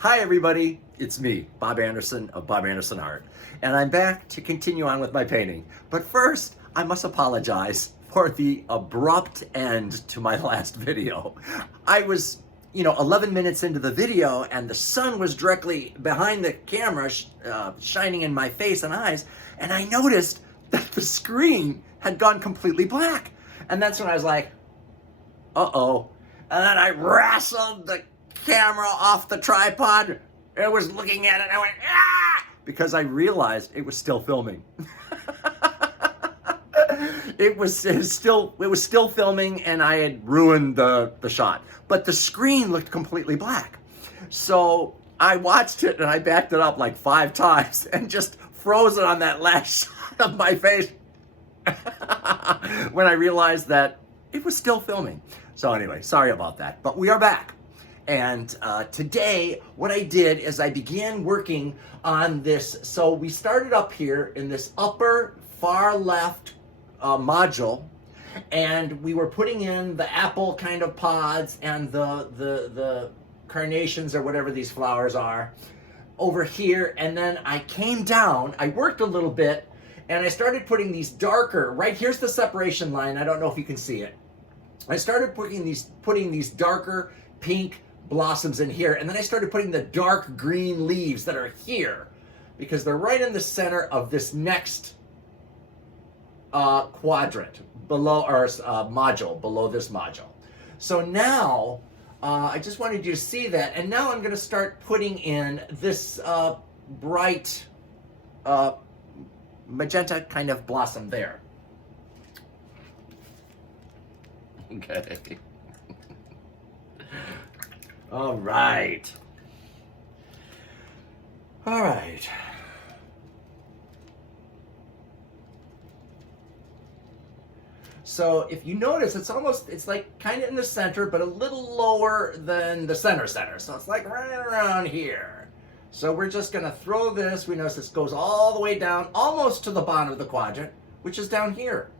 Hi everybody, it's me, Bob Anderson of Bob Anderson Art, and I'm back to continue on with my painting. But first, I must apologize for the abrupt end to my last video. I was, 11 minutes into the video and the sun was directly behind the camera, shining in my face and eyes, and I noticed that the screen had gone completely black. And that's when I was like, uh-oh. And then I wrestled the camera off the tripod. I was looking at it and I went, ah! Because I realized it was still filming. It was still filming and I had ruined the shot. But the screen looked completely black. So I watched it and I backed it up like 5 times and just froze it on that last shot of my face when I realized that it was still filming. So anyway, sorry about that, but we are back. And today, what I did is I began working on this. So we started up here in this upper far left module, and we were putting in the apple kind of pods and the carnations or whatever these flowers are over here. And then I came down, I worked a little bit, and I started putting these darker, right here's the separation line. I don't know if you can see it. I started putting these darker pink blossoms in here, and then I started putting the dark green leaves that are here because they're right in the center of this next quadrant below, or module below this module. So now I just wanted you to see that, and now I'm going to start putting in this bright magenta kind of blossom there. Okay. All right. All right. So if you notice, it's like kind of in the center, but a little lower than the center. So it's like right around here. So we're just going to throw this. We notice this goes all the way down, almost to the bottom of the quadrant, which is down here.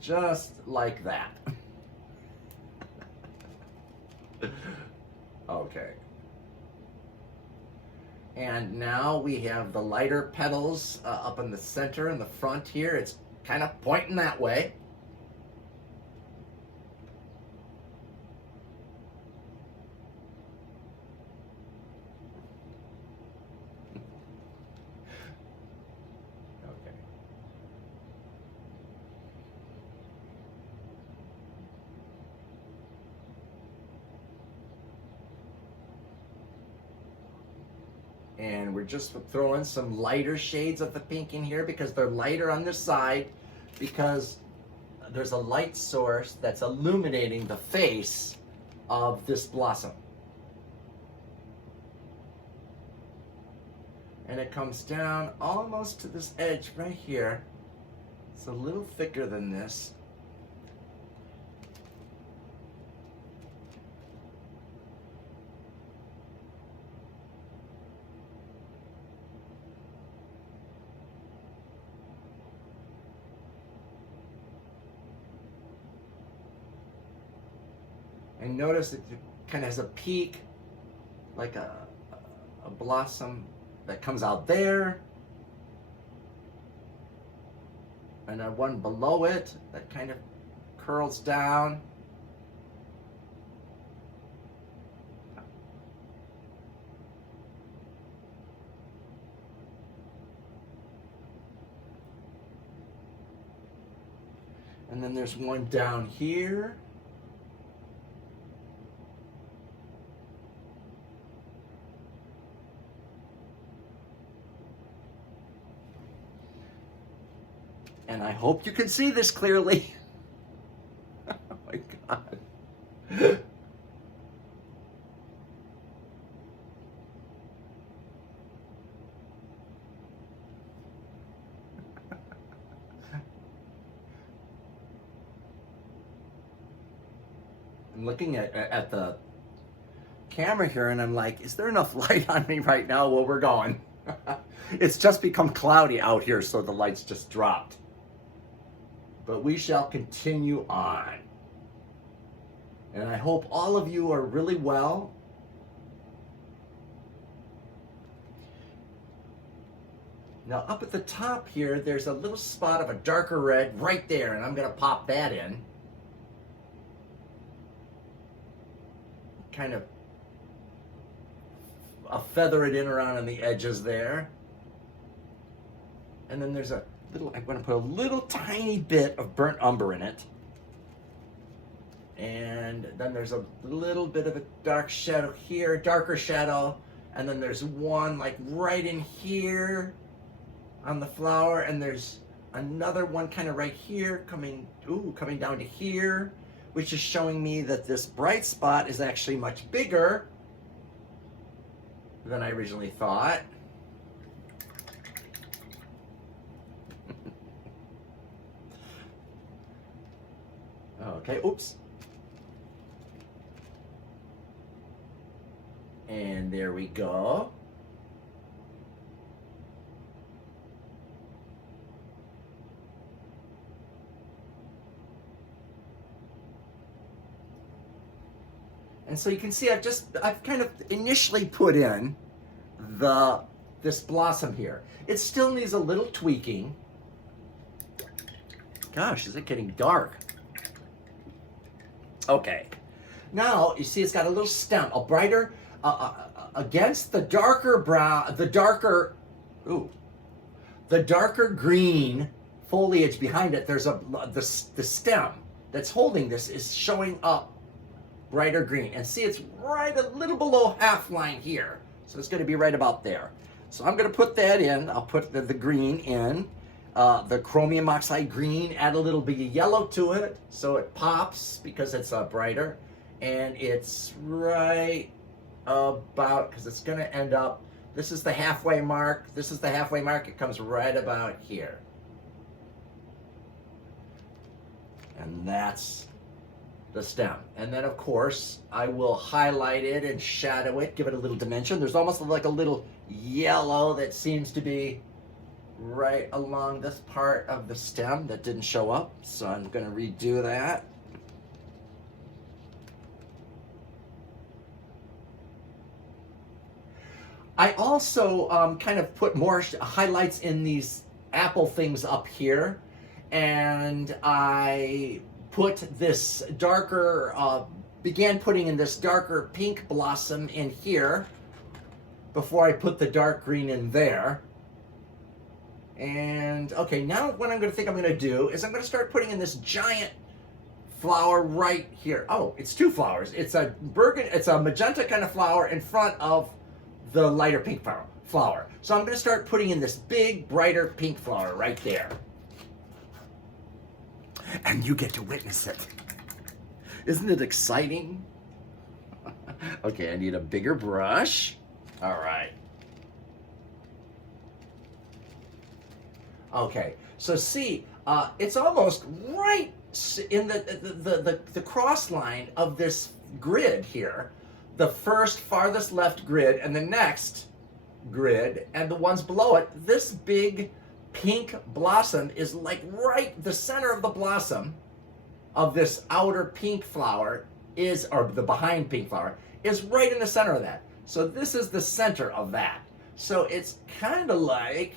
Just like that. Okay. And now we have the lighter petals up in the center in the front here. It's kind of pointing that way. And we're just throwing some lighter shades of the pink in here because they're lighter on this side because there's a light source that's illuminating the face of this blossom. And it comes down almost to this edge right here. It's a little thicker than this. And notice it kind of has a peak, like a blossom that comes out there. And then one below it that kind of curls down. And then there's one down here. And I hope you can see this clearly. Oh my God. I'm looking at the camera here and I'm like, is there enough light on me right now where we're going? It's just become cloudy out here, so the lights just dropped. But we shall continue on. And I hope all of you are really well. Now up at the top here, there's a little spot of a darker red right there, and I'm going to pop that in. Kind of feather it in around on the edges there. And then there's a little, I'm going to put a little tiny bit of burnt umber in it. And then there's a little bit of a dark shadow here, darker shadow. And then there's one like right in here on the flower, and there's another one kind of right here coming down to here, which is showing me that this bright spot is actually much bigger than I originally thought. Okay, oops. And there we go. And so you can see I've kind of initially put in this blossom here. It still needs a little tweaking. Gosh, is it getting dark? Okay. Now you see it's got a little stem, a brighter against the darker brown, the darker green foliage behind it. There's the stem that's holding this is showing up brighter green, and see it's right a little below half line here, so it's going to be right about there. So I'm going to put that in. I'll put the green in, the chromium oxide green, add a little bit of yellow to it so it pops because it's brighter, and it's right about, because it's going to end up, this is the halfway mark, it comes right about here, and that's the stem. And then of course I will highlight it and shadow it, give it a little dimension. There's almost like a little yellow that seems to be right along this part of the stem that didn't show up, so I'm going to redo that. I also kind of put more highlights in these apple things up here, and I put this darker, began putting in this darker pink blossom in here before I put the dark green in there. And okay, now what I'm going to do is I'm going to start putting in this giant flower right here. Oh, it's two flowers. It's a magenta kind of flower in front of the lighter pink flower. So I'm going to start putting in this big, brighter pink flower right there. And you get to witness it. Isn't it exciting? Okay, I need a bigger brush. All right. Okay, so see, it's almost right in the cross line of this grid here. The first farthest left grid and the next grid and the ones below it. This big pink blossom is like right the center of the blossom of this outer pink flower is, or the behind pink flower is right in the center of that. So this is the center of that. So it's kind of like,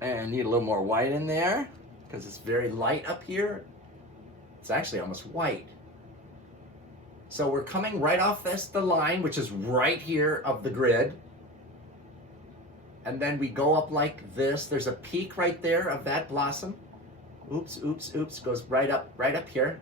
and I need a little more white in there because it's very light up here. It's actually almost white. So we're coming right off the line, which is right here of the grid. And then we go up like this. There's a peak right there of that blossom. Oops, oops, oops, goes right up here.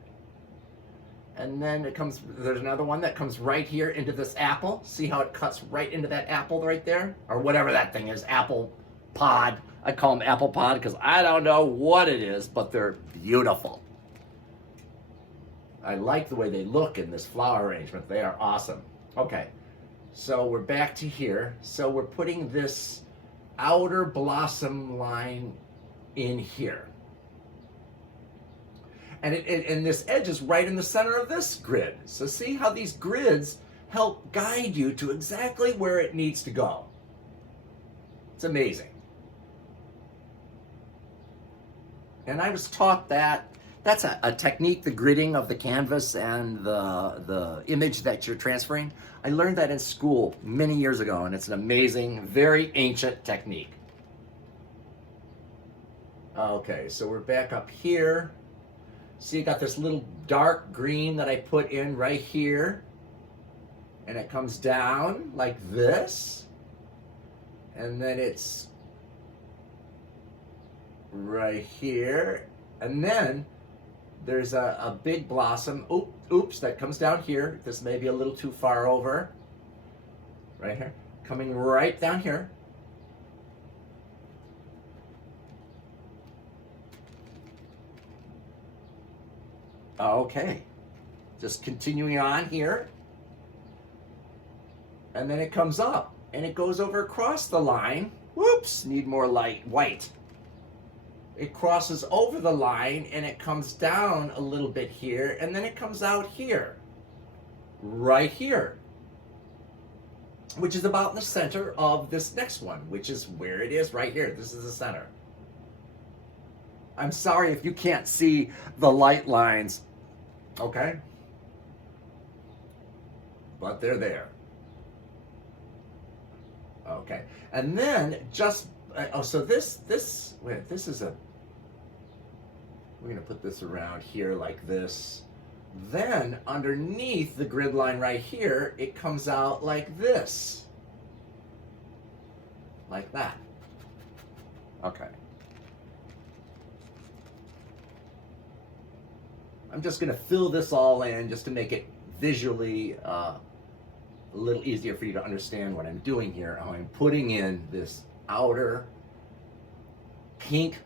And then there's another one that comes right here into this apple. See how it cuts right into that apple right there? Or whatever that thing is, apple pod. I call them apple pod because I don't know what it is, but they're beautiful. I like the way they look in this flower arrangement. They are awesome. Okay, so we're back to here. So we're putting this outer blossom line in here. And and this edge is right in the center of this grid. So see how these grids help guide you to exactly where it needs to go. It's amazing. And I was taught that That's a technique, the gridding of the canvas and the image that you're transferring. I learned that in school many years ago, and it's an amazing, very ancient technique. Okay, so we're back up here. See, you got this little dark green that I put in right here. And it comes down like this. And then it's right here. And then there's a big blossom. Oops, that comes down here. This may be a little too far over. Right here. Coming right down here. Okay, just continuing on here. And then it comes up and it goes over across the line. Whoops, need more light, white. It crosses over the line and it comes down a little bit here and then it comes out here, right here, which is about in the center of this next one, which is where it is right here. This is the center. I'm sorry if you can't see the light lines. Okay, but they're there. Okay, and then just so this is a. We're gonna put this around here like this. Then underneath the grid line right here, it comes out like this, like that. Okay. I'm just going to fill this all in just to make it visually a little easier for you to understand what I'm doing here. I'm putting in this outer pink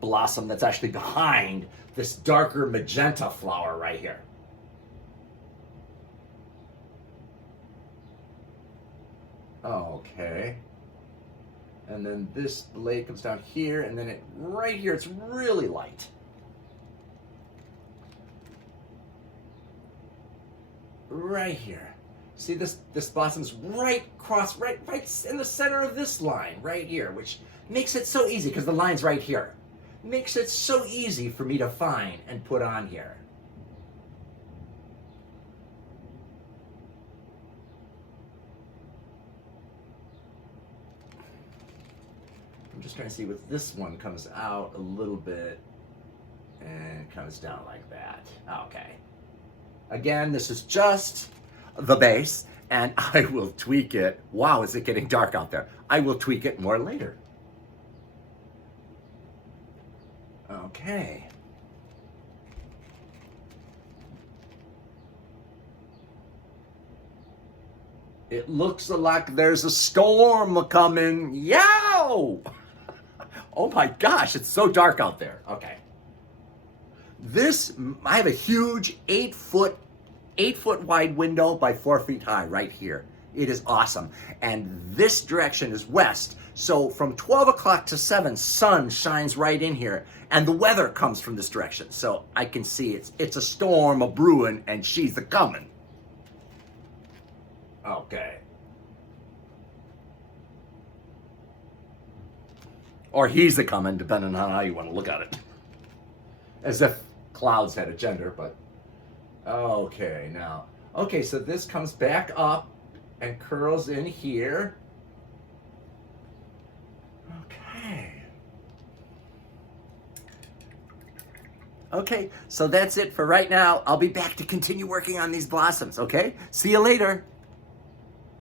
blossom that's actually behind this darker magenta flower right here. Okay. And then this blade comes down here, and then right here, it's really light. Right here. See this blossom's right in the center of this line right here, which makes it so easy because the line's right here. Makes it so easy for me to find and put on here. I'm just trying to see what this one comes out a little bit and comes down like that. Okay. Again, this is just the base, and I will tweak it. Wow, is it getting dark out there? I will tweak it more later. Okay. It looks like there's a storm coming. Yow! Oh my gosh, it's so dark out there. Okay. I have a huge 8-foot wide window by 4 feet high right here. It is awesome. And this direction is west. So from 12 o'clock to 7, sun shines right in here. And the weather comes from this direction. So I can see it's a storm a brewing and she's a coming. Okay. Or he's a coming, depending on how you want to look at it. As if clouds had a gender, but okay, now. Okay, so this comes back up and curls in here. Okay. Okay, so that's it for right now. I'll be back to continue working on these blossoms, okay? See you later.